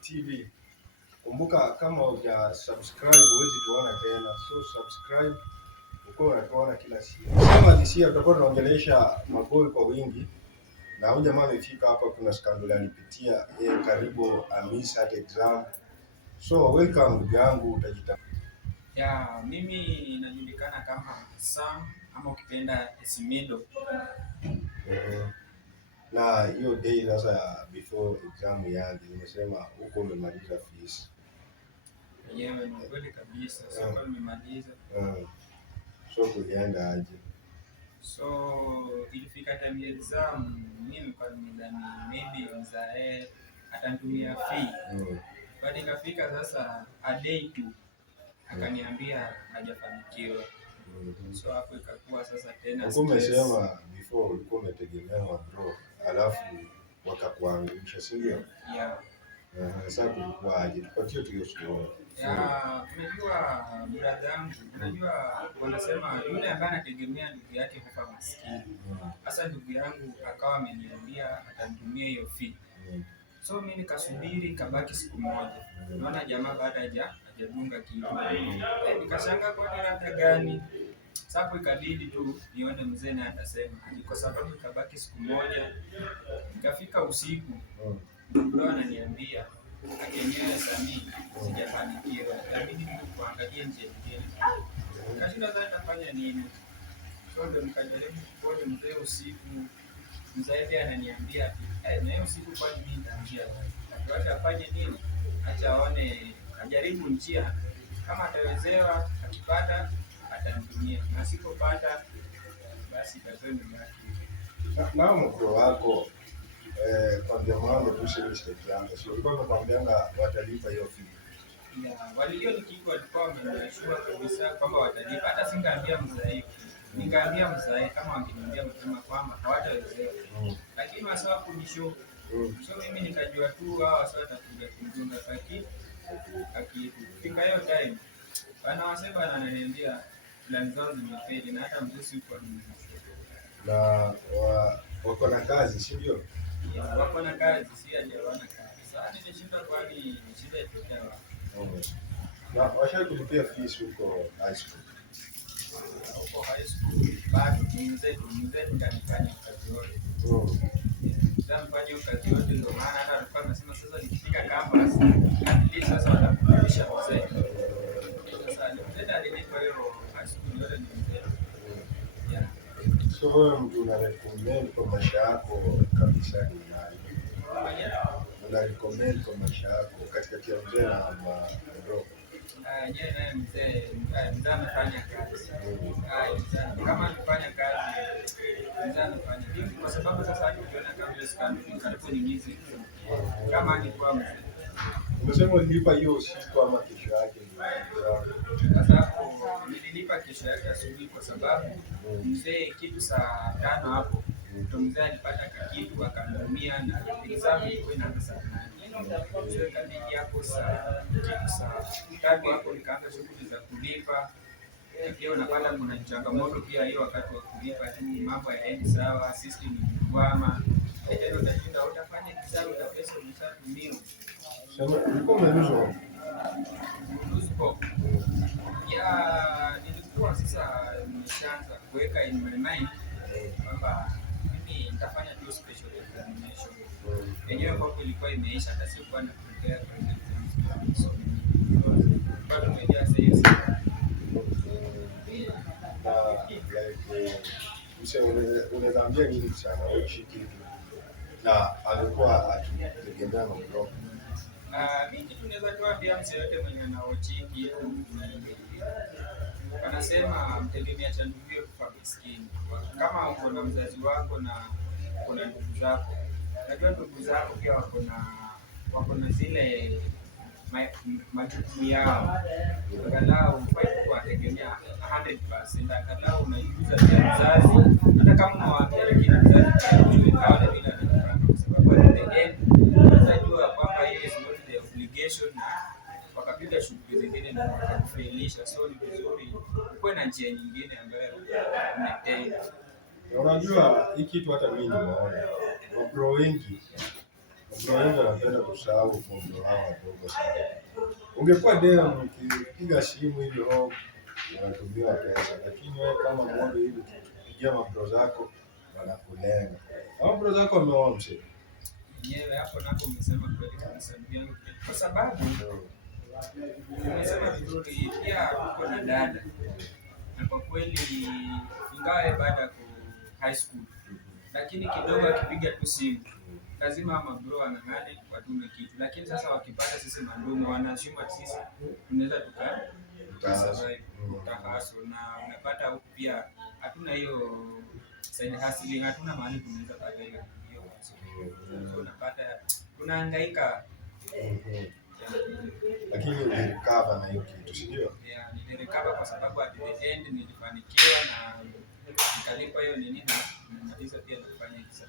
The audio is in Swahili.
TV. Kumbuka kama uja subscribe huwezi tuona tena. So subscribe uko unatuona kila siku. Sema disia tutakuwa tunaongelesha magoli kwa wingi. Na huyu jamaa amefika hapa, kuna scandal alipitia karibu amisa hata exam. So welcome ndugu yangu, utajita. Ya, mimi najulikana kama Sam ama ukipenda Esimido. Na hiyo day sasa before exam yangu nimesema huko umemaliza fees. Yenyewe ni kweli kabisa. So nimemaliza. So kulienda aje? So ilifika time ya exam, mimi nilikuwa nimedhani maybe mzae atanitumia fee. But ikafika sasa a day tu akaniambia hajafanikiwa. So hapo ikakuwa sasa tena stress. Umesema before ulikuwa umetegemea bro, alafu wakakuangusha, si ndio? Yeah. Sasa kulikuwa aje? Tupatie tu hiyo story. Unajua brother yangu, unajua wanasema yule ambaye anategemea ndugu yake hufa maskini. Sasa ndugu yangu akawa ameniambia atanitumia hiyo fee. So mimi nikasubiri, kabaki siku moja. Unaona jamaa baada hajadunga kitu. Nikashanga kwa labda gani. Sasa ikabidi tu nione mzee naye atasema. Kwa sababu kabaki siku moja. Ikafika usiku. Ndio ananiambia akenyewe Sami sijafanikiwa. Inabidi kuangalia nje nyingine. Kashinda sasa nitafanya nini? So ndio nikajaribu kuona mzee usiku. Mzee pia ananiambia na hiyo usiku kwa nini nitaanzia wapi? Acha afanye nini? Acha aone, ajaribu njia. Kama atawezewa, akipata atanitumia. Na sipopata basi itakuwa ni baki. Na mkuu wako kwa jamani tu sisi step yangu. Sio ulikuwa unakwambianga watalipa hiyo fee. Yeah, walio nikiku walikuwa wamenishua kabisa kwamba watalipa. Hata singeambia mzee. Nikaambia mzee kama wangeniambia mapema kwamba hawatawezewa. Lakini wasawa kunishow. So mimi nikajua tu hao wasawa watakuja kumdunga kaki. Akifika hiyo time bana wasema ananiambia plan zao zimefeli na hata mzee sikuwa na wako na kazi, si ndio? Yeah, wako na kazi, si hajaona kazi. Sasa nimeshinda kwani shida itokea wapi? Na washa kulipia fees huko high school. Huko high school bado mzee kanifanya kazi yote. Sasa mfanye kazi yote, ndio maana hata alikuwa anasema sasa nikifika campus ili sasa watakurudisha mzee. Sasa mzee alinipa hiyo high school yote ni mzee. Yeah. So wewe mtu una recommend kwa maisha yako kabisa ni nani? Una recommend kwa maisha yako katika mzee na bro? Yeye mzee amefanya kazi. Kama anafanya kazi mzee anafanya hivi kwa sababu sasa ukiona kama hiyo scandal karibu ni miezi kama alikuwa mzee. Unasema ulilipa hiyo usiku ama kesho yake? Sasa hapo nililipa kesho yake asubuhi kwa sababu mzee kitu saa 5 hapo ndio mzee alipata kitu akanumia na exam ilikuwa inaanza saa 8. So ikabidi hapo saa 3 hapo nikaanza shughuli za kulipa. Pia unapata kuna changamoto pia hiyo wakati wa kulipa tu mambo hayaendi sawa, system imekwama. Ndio utashinda utafanya exam utapesa umeshatumia. Sasa ulikuwa umeluzwa. Ya nilikuwa sasa nimeshaanza kuweka in my mind kwamba mimi nitafanya tu special examination. Yenyewe kwa ilikuwa imeisha, hata sikuwa na prepare kwa exam. So bado nimejaa sasa. Unaweza ambia nini sana ushiki na alikuwa akitegemea mambo? Mimi tunaweza tuambia mzee yote mwenye anaochiki anasema mtegemea cha ndugu yako kwa maskini. Kama uko na mzazi wako na kuna ndugu zako, najua ndugu zako pia wako na zile majukumu yao. Angalau kuwategemea 100%, angalau unaiuza pia mzazi, hata kama unawaambia lakini mzazi hawana bila anafanya kwa sababu unajua kwamba hiyo is not the obligation na wakapiga shughuli zingine na wakakufailisha. So ni vizuri uwe na njia nyingine ambayo unatenga. Unajua hii kitu hata mimi nimeona wapro wengi Ndio wengi wanapenda kusahau pombe hao wadogo sana. Ungekuwa dem ukipiga simu hivi home unatumia pesa, lakini wewe kama ng'ombe hivi ukipigia mabro zako wanakulenga. Hao bro zako wameoa mzee. Yenyewe hapo napo umesema kweli kabisa ndugu yangu, kwa sababu umesema vizuri, pia uko na dada na kwa kweli ingawa baada ya high school, lakini kidogo akipiga tu simu lazima ama bro wanang'ane watume kitu, lakini sasa wakipata sisi mandumu wanashuma sisi tunaweza tukasurvive tukahaso, na unapata huku pia hatuna hiyo side hustling, hatuna mahali tunaweza pata hiyo so unapata tunahangaika. Lakini ulirecover na hiyo kitu, si ndio? Yeah, nilirecover kwa sababu at the end nilifanikiwa na nikalipa hiyo nini na nimaliza pia kufanya hizo.